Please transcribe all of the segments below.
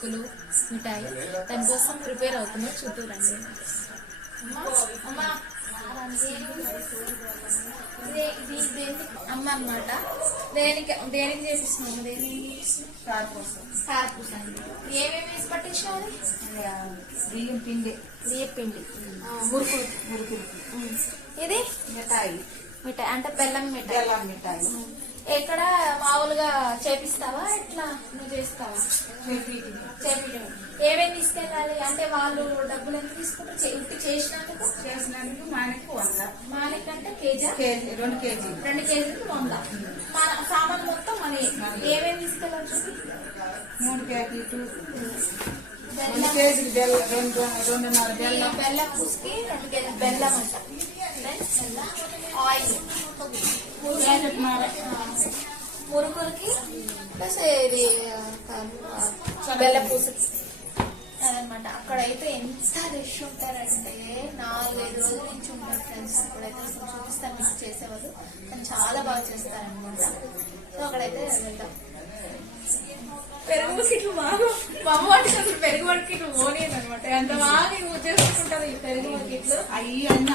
మురుకులు మిఠాయి దానికోసం ప్రిపేర్ అవుతున్నాం. చుట్టూ రండి. అమ్మ అన్నమాట. దేనికి దేనికి చేపిస్తున్నాము? ఏమేమి వేసి పట్టించాలి? బియ్యం పిండి, మురుకులు. ఇది మిఠాయి అంటే బెల్లం మిఠాయి. ఎక్కడ మామూలుగా చేపిస్తావా? ఎట్లా నువ్వు చేస్తావా? చేపించడం. ఏమేమి తీసుకెళ్ళాలి? అంటే వాళ్ళు డబ్బులు ఎంత తీసుకుంటారు? ఉట్టి చేసినందుకు మానకు 100. మానకంటే కేజీ 2 కేజీలు 100. మన సామాన్ మొత్తం మన ఏమేమి తీసుకెళ్ళచ్చు? 3 ప్యాకెట్లు, 2 కేజీలు బెల్లం, 2.5 బెల్లం, బెల్లం పూసుకి 2 కేజీలు బెల్లం అంట. ఆయిల్, మురుకులకి ప్లస్ ఇది బెల్లం పూసుకి అదనమాట. అక్కడైతే ఎంత రష్ ఉంటారంటే 4-5 రోజుల నుంచి ఉంటారు ఫ్రెండ్స్. అక్కడైతే చూపిస్తాను మీకు చేసేవాళ్ళు, కానీ చాలా బాగా చేస్తారనమాట. సో అక్కడైతే వెళ్తాం. పెరుగు బకెట్లు బాగా బొమ్మ వాటికి అసలు పెరుగు బకెట్లు ఓనేది అనమాట. ఎంత బాగా యూజ్ చేసుకుంటారు ఈ పెరుగు బకెట్లు. అవి అన్ని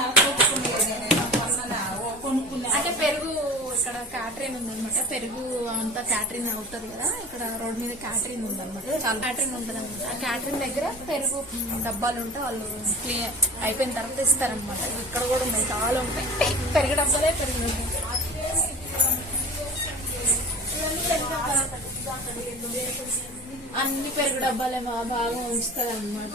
కొనుక్కున్నా. అంటే పెరుగు ఇక్కడ క్యాటరింగ్ ఉందనమాట. పెరుగు అంతా క్యాటరింగ్ అవుతుంది కదా, ఇక్కడ రోడ్ మీద క్యాటరింగ్ ఉందనమాట. చాలా క్యాటరింగ్ ఉంటుంది అనమాట. ఆ క్యాటరింగ్ దగ్గర పెరుగు డబ్బాలు ఉంటే వాళ్ళు క్లీన్ అయిపోయిన తర్వాత ఇస్తారనమాట. ఇక్కడ కూడా ఉన్నాయి, చాలా ఉంటాయి పెరుగు డబ్బాలే. పెరుగు అన్ని పెరుగు డబ్బాలే బాగా ఉంచుతుంది అనమాట.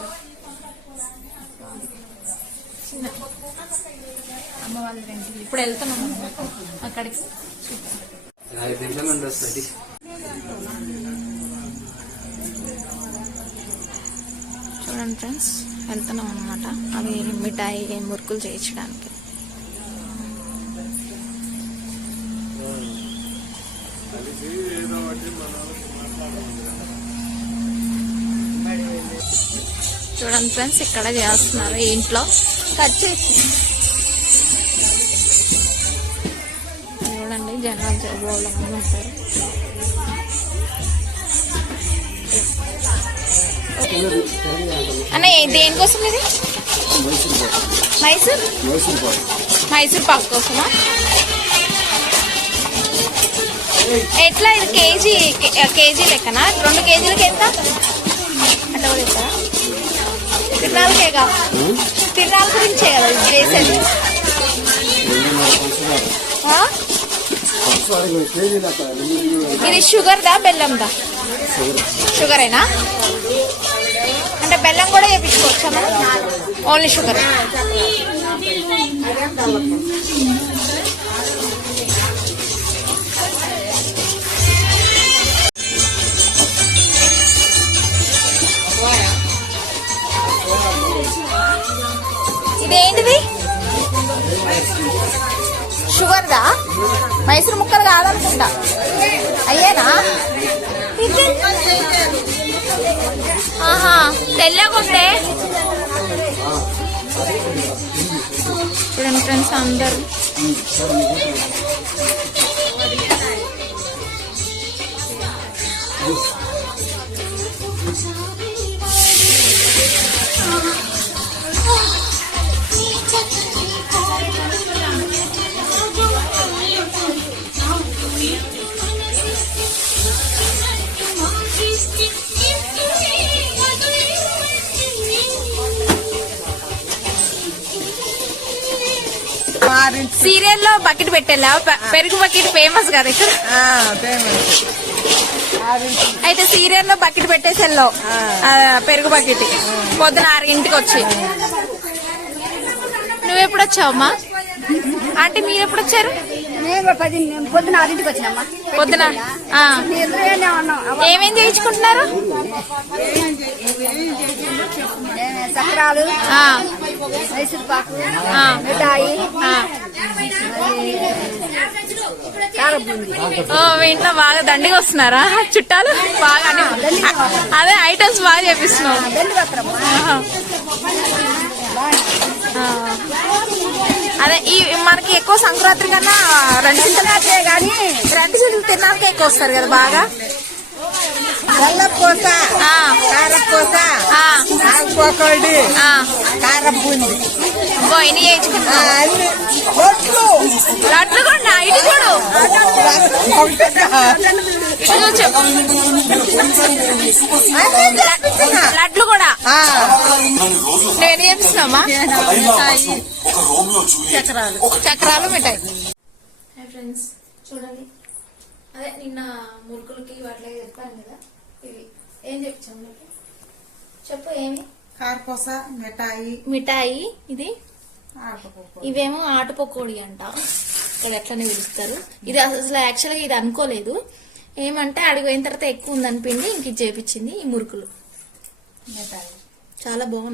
అమ్మ వాళ్ళ ఇంటికి ఇప్పుడు వెళ్తున్నాం అక్కడికి. చూడండి ఫ్రెండ్స్, వెళ్తున్నాం అనమాట. అవి మిఠాయి మురుకులు చేయించడానికి. చూడండి ఫ్రెండ్స్, ఇక్కడ చేస్తున్నారు ఇంట్లో. కట్ చేసి చూడండి, జనాలు ఉంటారు. అన్న దేనికోసం ఇది? మైసూర్ పాక్ కోసమా? ఎట్లా ఇది? కేజీ లెక్కనా? 2 కేజీలకి ఎంత? అట్లా కూడా చెప్తారా? తిరునాళ్ళకేగా, తిరునాళ్ళ గురించే కదా ఇది చేసేది. ఇది షుగర్దా బెల్లందా? షుగరేనా? అంటే బెల్లం కూడా చేయించుకోవచ్చా మనం? Only sugar. ఇదేంటిది? షుగర్దా? మైసూర్ ముక్కలు కాదనుకుంటా. అయ్యేనా? ఆహా, తెల్లగుంటే చూడండి ఫ్రెండ్స్ అందరు. సీరియల్లో బకెట్ పెట్టేలా, పెరుగు బకెట్ ఫేమస్ కదా ఇక్కడ. అయితే సీరియల్లో బకెట్ పెట్టేసి వెళ్ళావు, పెరుగు బకెట్. పొద్దున 6 గంటలకు వచ్చి. నువ్వెప్పుడు వచ్చావమ్మా? అంటే మీరు ఎప్పుడు వచ్చారు? పొద్దున 6 వచ్చినమ్మా. పొద్దున ఏమేం చేయించుకుంటున్నారు? చక్రాలు, మైసూర్ పాకు, మిఠాయి, ఇంట్లో బాగా దండిగా వస్తున్నారా చుట్టాలు? బాగా అదే ఐటమ్స్ బాగా చేపిస్తున్నావు. అదే ఈ మనకి ఎక్కువ సంక్రాంతి కన్నా 2 చింతలు కానీ 2 చింతలు తిన్నాకే ఎక్కువ వస్తారు కదా బాగా. బెల్లపూస, కార పకోడీ, ఆ, కారం బూంది, అబ్బో ఇన్ని చేయించుకుంటా. అన్ని రొట్లు. లడ్లు కూడా ఇటు చూడు, ఇటు చూడు. లడ్లు కూడా నేను చేపిస్తున్నామా? చక్రాలు మిఠాయి. హాయ్ ఫ్రెండ్స్, చూడండి అదే నిన్న మురుకులకి వాటిలో చెప్పాను కదా, ఇవి ఏం చెప్తాం మీకు చెప్పు. ఏమి కారపూస, మిఠాయి, మిఠాయి, ఇది ఆటపప్పు. ఇవేమో ఆటపకోడి అంట, ఇక్కడ ఎట్లనే పిలుస్తారు. ఇది అసలు యాక్చువల్గా ఇది అనుకోలేదు, ఏమంటే అడిగిపోయిన తర్వాత ఎక్కువ ఉందనిపిండి ఇంక ఇది చేపించింది. ఈ మురుకులు మిఠాయి చాలా బాగున్నాయి.